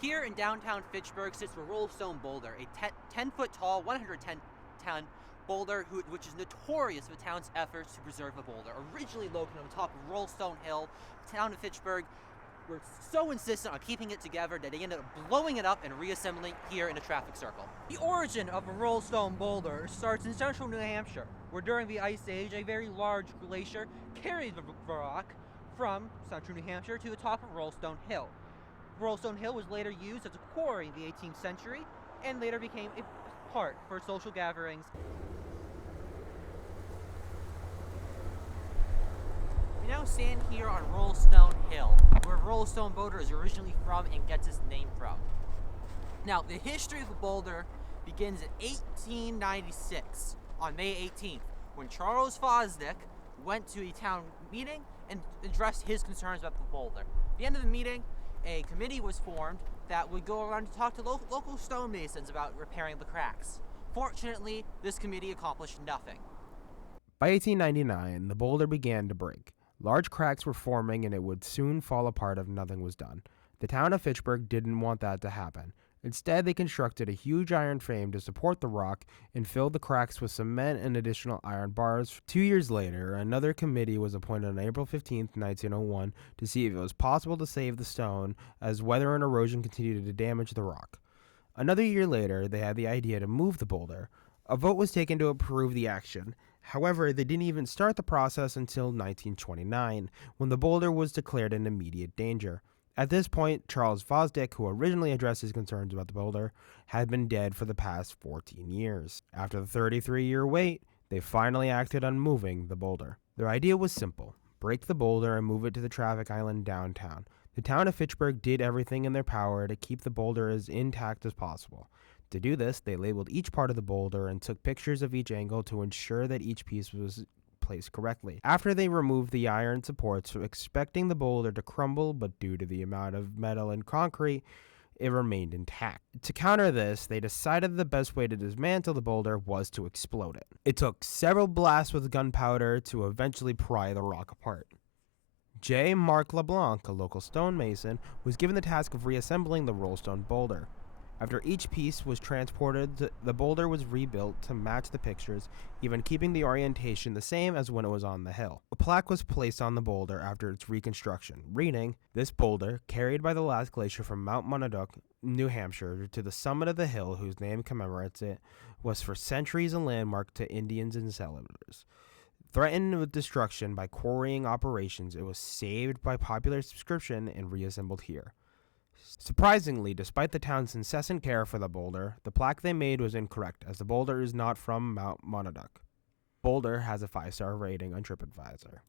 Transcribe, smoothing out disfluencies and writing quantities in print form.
Here in downtown Fitchburg sits the Rollstone Boulder, a 10-foot tall, 110-ton boulder which is notorious for the town's efforts to preserve the boulder. Originally located on the top of Rollstone Hill, the town of Fitchburg were so insistent on keeping it together that they ended up blowing it up and reassembling here in a traffic circle. The origin of the Rollstone Boulder starts in central New Hampshire, where during the Ice Age, a very large glacier carried the rock from central New Hampshire to the top of Rollstone Hill. Rollstone Hill was later used as a quarry in the 18th century and later became a park for social gatherings. We now stand here on Rollstone Hill, where Rollstone Boulder is originally from and gets its name from. Now, the history of the boulder begins in 1896, on May 18th, when Charles Fosdick went to a town meeting and addressed his concerns about the boulder. At the end of the meeting, a committee was formed that would go around to talk to local stonemasons about repairing the cracks. Fortunately, this committee accomplished nothing. By 1899, the boulder began to break. Large cracks were forming and it would soon fall apart if nothing was done. The town of Fitchburg didn't want that to happen. Instead, they constructed a huge iron frame to support the rock and filled the cracks with cement and additional iron bars. 2 years later, another committee was appointed on April 15, 1901, to see if it was possible to save the stone as weather and erosion continued to damage the rock. Another year later, they had the idea to move the boulder. A vote was taken to approve the action. However, they didn't even start the process until 1929, when the boulder was declared in immediate danger. At this point, Charles Fosdick, who originally addressed his concerns about the boulder, had been dead for the past 14 years. After the 33-year wait, they finally acted on moving the boulder. Their idea was simple: break the boulder and move it to the traffic island downtown. The town of Fitchburg did everything in their power to keep the boulder as intact as possible. To do this, they labeled each part of the boulder and took pictures of each angle to ensure that each piece was placed correctly. After they removed the iron supports, expecting the boulder to crumble, but due to the amount of metal and concrete, it remained intact. To counter this, they decided the best way to dismantle the boulder was to explode it. It took several blasts with gunpowder to eventually pry the rock apart. J. Mark LeBlanc, a local stonemason, was given the task of reassembling the Rollstone Boulder. After each piece was transported, the boulder was rebuilt to match the pictures, even keeping the orientation the same as when it was on the hill. A plaque was placed on the boulder after its reconstruction, reading, "This boulder, carried by the last glacier from Mount Monadnock, New Hampshire, to the summit of the hill whose name commemorates it, was for centuries a landmark to Indians and settlers. Threatened with destruction by quarrying operations, it was saved by popular subscription and reassembled here." Surprisingly, despite the town's incessant care for the boulder, the plaque they made was incorrect, as the boulder is not from Mount Monadnock. Boulder has a 5-star rating on TripAdvisor.